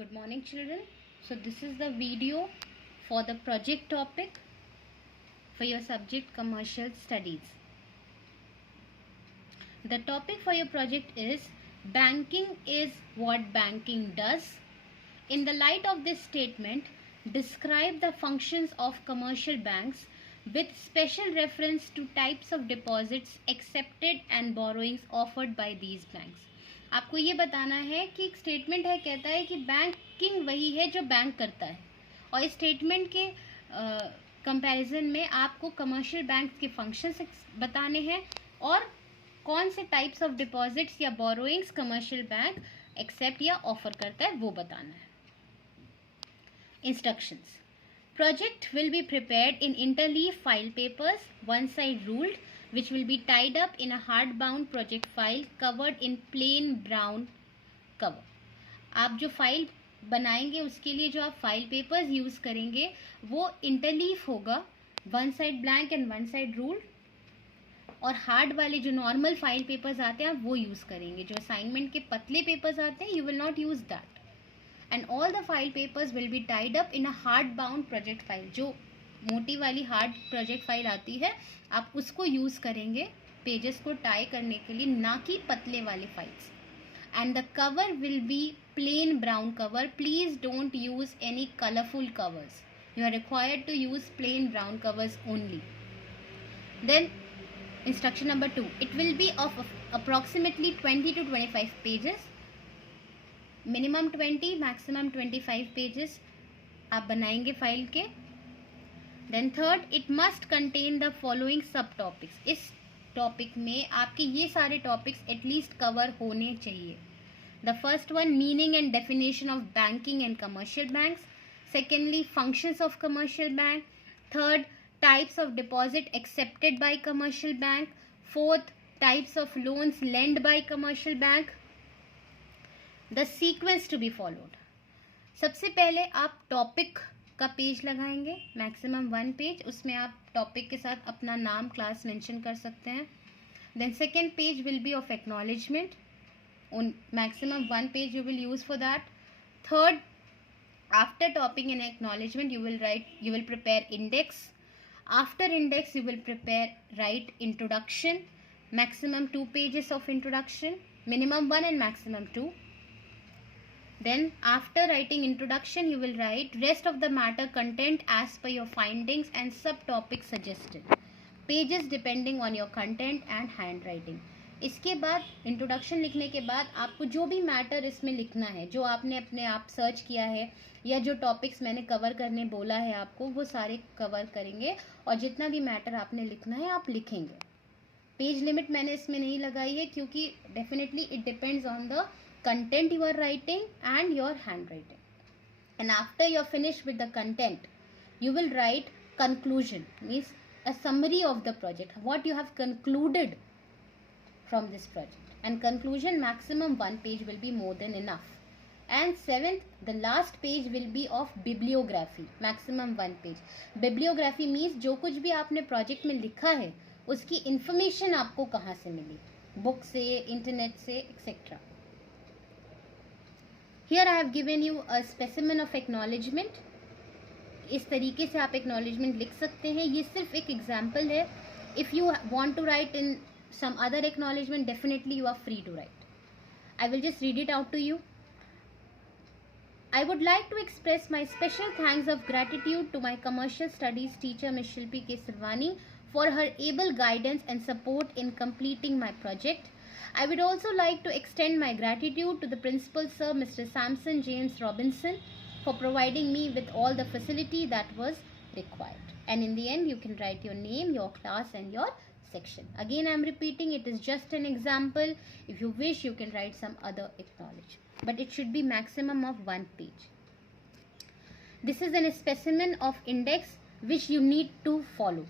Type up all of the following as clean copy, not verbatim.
Good morning, children. So this is the video for the project topic for your subject Commercial Studies. The topic for your project is banking is what banking does. In the light of this statement, describe the functions of commercial banks with special reference to types of deposits accepted and borrowings offered by these banks. आपको ये बताना है कि एक statement है, कहता है कि बैंकिंग वही है जो बैंक करता है, और इस स्टेटमेंट के कंपैरिजन में आपको कमर्शियल बैंक के फंक्शंस बताने हैं और कौन से टाइप्स ऑफ डिपॉजिट्स या बोरोइंग्स कमर्शियल बैंक एक्सेप्ट या ऑफर करता है वो बताना है. Instructions. Project will be prepared in interleaf file papers, one side ruled, which will be tied up in a hardbound project file covered in plain brown cover. आप जो file बनाएंगे उसके लिए जो आप फाइल पेपर्स यूज करेंगे वो इंटरलीफ होगा, one side blank and one side ruled, और हार्ड वाले जो नॉर्मल फाइल पेपर्स आते हैं आप वो यूज करेंगे. जो असाइनमेंट के पतले पेपर्स आते हैं you will not use that. And all the file papers will be tied up in a hard bound project file. जो मोटी वाली हार्ड प्रोजेक्ट फाइल आती है आप उसको यूज करेंगे पेजेस को टाई करने के लिए, ना कि पतले वाले files. And the cover will be plain brown cover. Please don't use any colourful covers. You are required to use plain brown covers only. Then instruction number 2, it will be of approximately 20 to 25 pages. Minimum 20, maximum 25 pages आप बनाएंगे file के. Then third, it must contain the following subtopics. इस topic में आपके ये सारे topics at least cover होने चाहिए. The first one, meaning and definition of banking and commercial banks. Secondly, functions of commercial bank. Third, types of deposit accepted by commercial bank. Fourth, types of loans lend by commercial bank. The sequence to be followed. सबसे पहले आप topic का page लगाएंगे, maximum 1 page. उसमें आप topic के साथ अपना नाम, क्लास मेंशन कर सकते हैं. Then second page will be of acknowledgement. उन maximum 1 page you will use for that. Third, after topic and acknowledgement you will prepare index. After index you will write introduction, maximum 2 pages of introduction, minimum 1 and maximum 2. Then after writing introduction you will write rest of the matter content as per your findings and subtopics suggested, pages depending on your content and handwriting. इसके बाद introduction लिखने के बाद आपको जो भी matter इसमें लिखना है, जो आपने अपने आप सर्च किया है या जो टॉपिक्स मैंने कवर करने बोला है आपको, वो सारे कवर करेंगे और जितना भी मैटर आपने लिखना है आप लिखेंगे. पेज लिमिट मैंने इसमें नहीं लगाई है क्योंकि definitely it depends on the content you are writing and your handwriting. And after you're finished with the content you will write conclusion, means a summary of the project, what you have concluded from this project. And conclusion, maximum 1 page will be more than enough. And seventh, the last page will be of bibliography, maximum 1 page. Bibliography means जो कुछ भी आपने project में लिखा है उसकी information आपको कहाँ से मिली, book से, internet से, etc. Here I have given you a specimen of acknowledgement. इस तरीके से आप acknowledgement लिख सकते हैं. ये सिर्फ एक example है. If you want to write in some other acknowledgement, definitely you are free to write. I will just read it out to you. I would like to express my special thanks of gratitude to my commercial studies teacher Ms. Shilpi K. Sirvani for her able guidance and support in completing my project. I would also like to extend my gratitude to the principal sir Mr. Samson James Robinson for providing me with all the facility that was required. And in the end you can write your name, your class and your section. Again I am repeating, it is just an example. If you wish you can write some other acknowledge, but it should be maximum of 1 page. This is a specimen of index which you need to follow.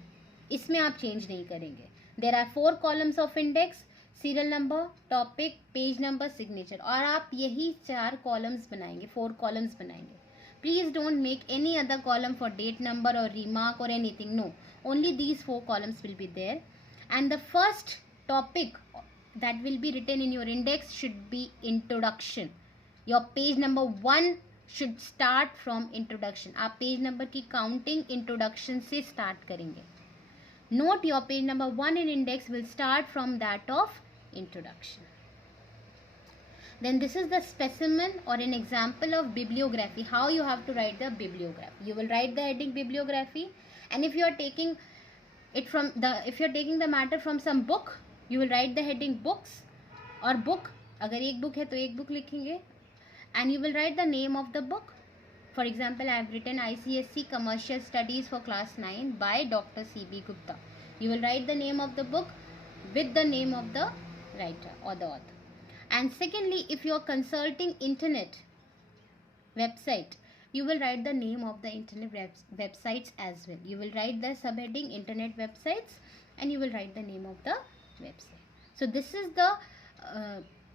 इसमें आप change नहीं करेंगे. There are 4 columns of index, serial number, topic, page number, signature, और आप यही 4 columns बनाएंगे, 4 columns बनाएंगे. Please don't make any other column for date number और रिमार्क और anything. No, only these 4 columns will be there. And the first topic that will be written in your index should be introduction. Your page number 1 should start from introduction. आप page number की counting introduction से start करेंगे. Note your page number 1 in index will start from that of introduction. Then this is the specimen or an example of bibliography. How you have to write the bibliography. You will write the heading bibliography, and if you are taking the matter from some book, you will write the heading books or book. अगर एक book है तो एक book लिखेंगे, and you will write the name of the book. For example, I have written ICSE Commercial Studies for Class 9 by Dr. C.B. Gupta. You will write the name of the book with the name of the writer or the author. And secondly, if you are consulting internet website, you will write the name of the internet websites as well. You will write the subheading internet websites, and you will write the name of the website. So this is the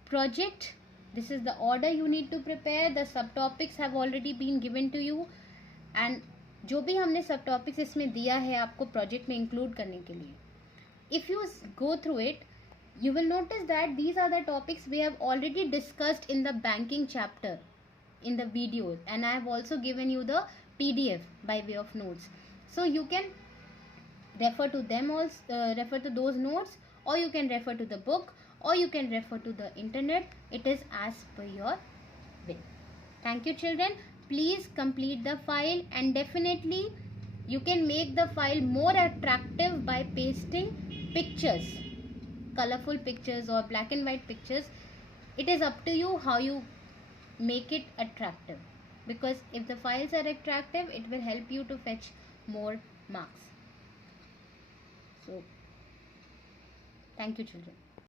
project. This is the order you need to prepare. The subtopics have already been given to you, and जो भी हमने subtopics इसमें दिया है आपको project में include करने के लिए, if you go through it, you will notice that these are the topics we have already discussed in the banking chapter in the videos, and I have also given you the PDF by way of notes, so you can refer to them also, refer to those notes, or you can refer to the book, or you can refer to the internet. It is as per your will. Thank you, children. Please complete the file, and definitely you can make the file more attractive by pasting pictures, colorful pictures or black and white pictures. It is up to you how you make it attractive, because if the files are attractive, it will help you to fetch more marks. So thank you, children.